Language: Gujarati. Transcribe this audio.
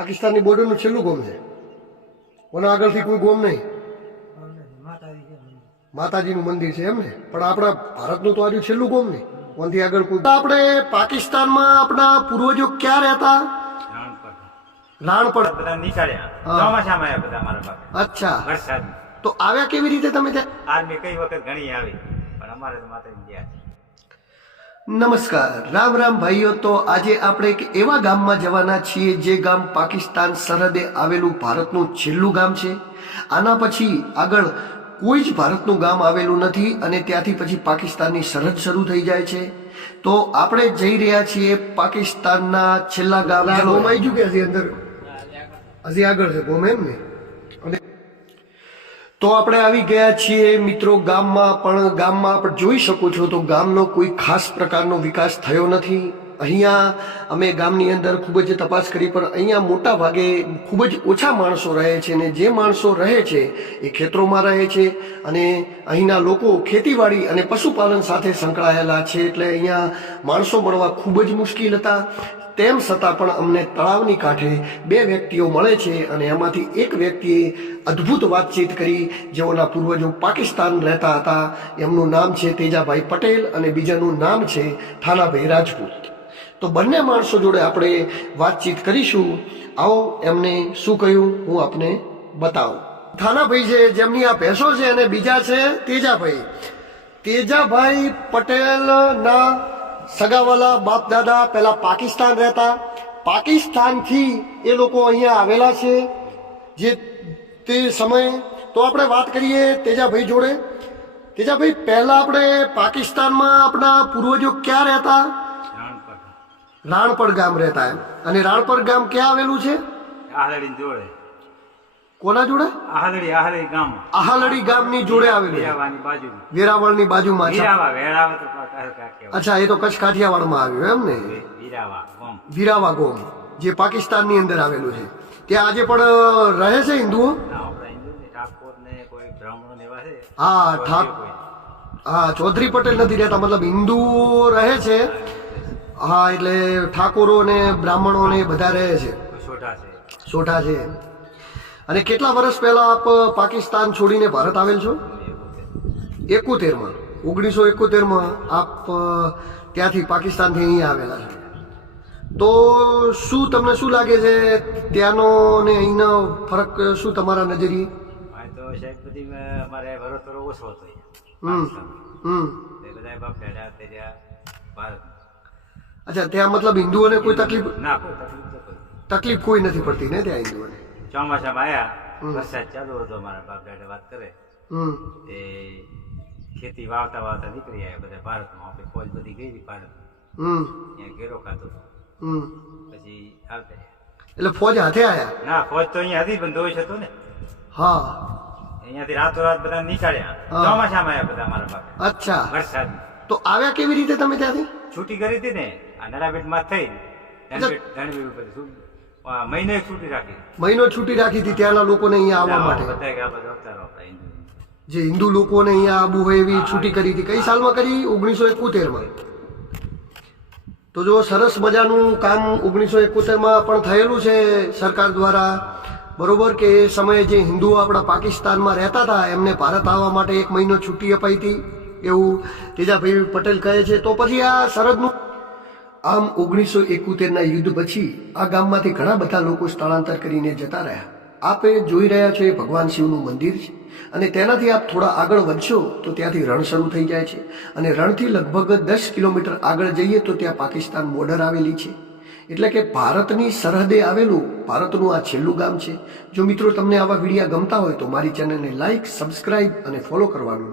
પાકિસ્તાનની બોર્ડરનું છેલ્લું ગામ છે. કોના આગળથી કોઈ ગામ નહીં. માતાજીનું મંદિર છે એમ ને. પણ આપણા ભારતનું તો આજુ છેલ્લું ગામ નહીં. કોનથી આગળ કોઈ. આપણે પાકિસ્તાનમાં આપણા પૂર્વજો ક્યાં રહેતા? રાણપડ. બધા નીકળ્યા ચોમાસામાં આવ્યા બધા મારા બાપ. અચ્છા, વરસાદ. તો આવ્યા કેવી રીતે તમે ત્યાં? આર્મી કઈ વખત ઘણી આવી પણ અમારે તો માતા ગયા. નમસ્કાર, રામ રામ ભાઈઓ. તો આજે આપણે એક એવા ગામમાં જવાના છીએ જે ગામ પાકિસ્તાન સરહદે આવેલું ભારતનું છેલ્લું ગામ છે. આના પછી આગળ કોઈ જ ભારતનું ગામ આવેલું નથી અને ત્યાંથી પછી પાકિસ્તાનની સરહદ શરૂ થઈ જાય છે. તો આપણે જઈ રહ્યા છીએ પાકિસ્તાનના છેલ્લા ગામ. ગોમ આવી ગયું કે હજી અંદર? હજી આગળ છે ગોમ એમ ને. તો આપણે આવી ગયા છીએ મિત્રો ગામમાં. પણ ગામમાં આપણે જોઈ શકો છો તો ગામનો કોઈ ખાસ પ્રકારનો વિકાસ થયો નથી. અહીંયા અમે ગામની અંદર ખૂબ જ તપાસ કરી પણ અહીંયા મોટા ભાગે ખૂબ જ ઓછા માણસો રહે છે અને જે માણસો રહે છે એ ખેતરોમાં રહે છે અને અહીંના લોકો ખેતીવાડી અને પશુપાલન સાથે સંકળાયેલા છે. એટલે અહીંયા માણસો મળવા ખૂબ જ મુશ્કેલ હતા. તેમ છતાં પણ અમને તળાવની કાંઠે બે વ્યક્તિઓ મળે છે અને એમાંથી એક વ્યક્તિએ અદ્ભુત વાતચીત કરી. જેઓના પૂર્વજો પાકિસ્તાન રહેતા હતા. એમનું નામ છે તેજાભાઈ પટેલ અને બીજાનું નામ છે થાનાભાઈ રાજપૂત. તો બંને માણસો જોડે આપણે વાતચીત કરીશું. આવો એમને શું કહ્યું હું આપને બતાવું. થાનાભાઈ છે જેમની આ ભેંસો છે અને બીજા છે તેજાભાઈ. તેજાભાઈ પટેલના સગાવાલા બાપ દાદા પહેલા પાકિસ્તાન રહેતા. પાકિસ્તાનથી એ લોકો અહીંયા આવેલા છે જે તે સમયે. તો આપણે વાત કરીએ તેજાભાઈ જોડે. તેજાભાઈ, પહેલા આપણે પાકિસ્તાનમાં આપણા પૂર્વજો ક્યાં રહેતા? રાણપડ ગામ રહેતા એમ. અને રાણપડ ગામ ક્યાં આવેલું છે? આહલડી જોડે. કોના જોડે? આહલડી ગામ. આહલડી ગામની જોડે આવેલું. વેરાવળની બાજુમાં. વેરાવળની બાજુમાં. વેરાવા તો કહેવાય. અચ્છા, એ તો કચ્છ કાઠિયાવાડમાં આવ્યું એમ ને. વીરાવા ગોમ જે પાકિસ્તાનની અંદર આવેલું છે. ત્યાં આજે પણ રહે છે હિન્દુઓ? હા, હા, ચૌધરી પટેલ નથી રહેતા, મતલબ હિન્દુઓ રહે છે. હા, એટલે ઠાકોરો ને બ્રાહ્મણો ને બધા રહે છે. સોઢા છે. અને કેટલા વર્ષ પહેલા આપ પાકિસ્તાન છોડીને ભારત આવેલ છો? 71માં. 1971માં આપ ત્યાંથી પાકિસ્તાનથી અહીંયા આવેલા છો. તો શું તમને શું લાગે છે ત્યાંનો ને અહીંનો ફરક શું તમારા નજરિયે? તો સાહેબ બધી અમારે વરસ થોડો ઓછો હતો. બધા બાપ દાદા ત્યાં ભારત. અચ્છા, ત્યાં મતલબ હિન્દુઓને કોઈ તકલીફ? ના, કોઈ તકલીફ તકલીફ કોઈ નથી પડતી ને ત્યાં હિન્દુઓને? ચોમાસામાં આવ્યા, વરસાદ ચાલુ હતો, અમારા બાપ દાદા વાત કરે એ ખેતી વાવતા વાવતા નીકળી આવ્યા બધા ભારતમાં. આપણે ફોજ બધી ગઈ હતી ભારત, ત્યાં ઘેરો ખાતો પછી આવતા. એટલે ફોજ હાથે આયા? ના, ફોજ તો અહીંયા હતી પણ દોષ હતો ને. હા, અહીંયાથી રાતોરાત બધા નીકળ્યા. ચોમાસામાં આવ્યા બધા મારા બાપ. અચ્છા, વરસાદ. તો આવ્યા કેવી રીતે તમે ત્યાંથી? છૂટી કરી હતી ને આ નરાબેટમાં થઈ મહિનો એક છૂટી રાખી. મહિનો છૂટી રાખી હતી ત્યાંના લોકોને અહીંયા આવવા માટે. જે હિન્દુ લોકોને અહીંયા આવવું હોય એવી છૂટી કરી હતી. કઈ સાલમાં કરી? 1971માં. તો જો સરસ મજાનું કામ 1971માં પણ થયેલું છે સરકાર દ્વારા. બરોબર કે એ સમયે જે હિન્દુઓ આપણા પાકિસ્તાનમાં રહેતા હતા એમને ભારત આવવા માટે 1 મહિનો છૂટી અપાઈ હતી એવું તેજાભાઈ પટેલ કહે છે. તો પછી આ સરહદનું આમ 1971ના યુદ્ધ પછી આ ગામમાંથી ઘણા બધા લોકો સ્થળાંતર કરીને જતા રહ્યા. આપે જોઈ રહ્યા છો એ ભગવાન શિવનું મંદિર છે અને તેનાથી આપ થોડા આગળ વધશો તો ત્યાંથી રણ શરૂ થઈ જાય છે અને રણથી લગભગ 10 કિલોમીટર આગળ જઈએ તો ત્યાં પાકિસ્તાન બોર્ડર આવેલી છે. એટલે કે ભારતની સરહદે આવેલું ભારતનું આ છેલ્લું ગામ છે. જો મિત્રો તમને આવા વિડીયો ગમતા હોય તો મારી ચેનલને લાઈક, સબસ્ક્રાઇબ અને ફોલો કરવાનું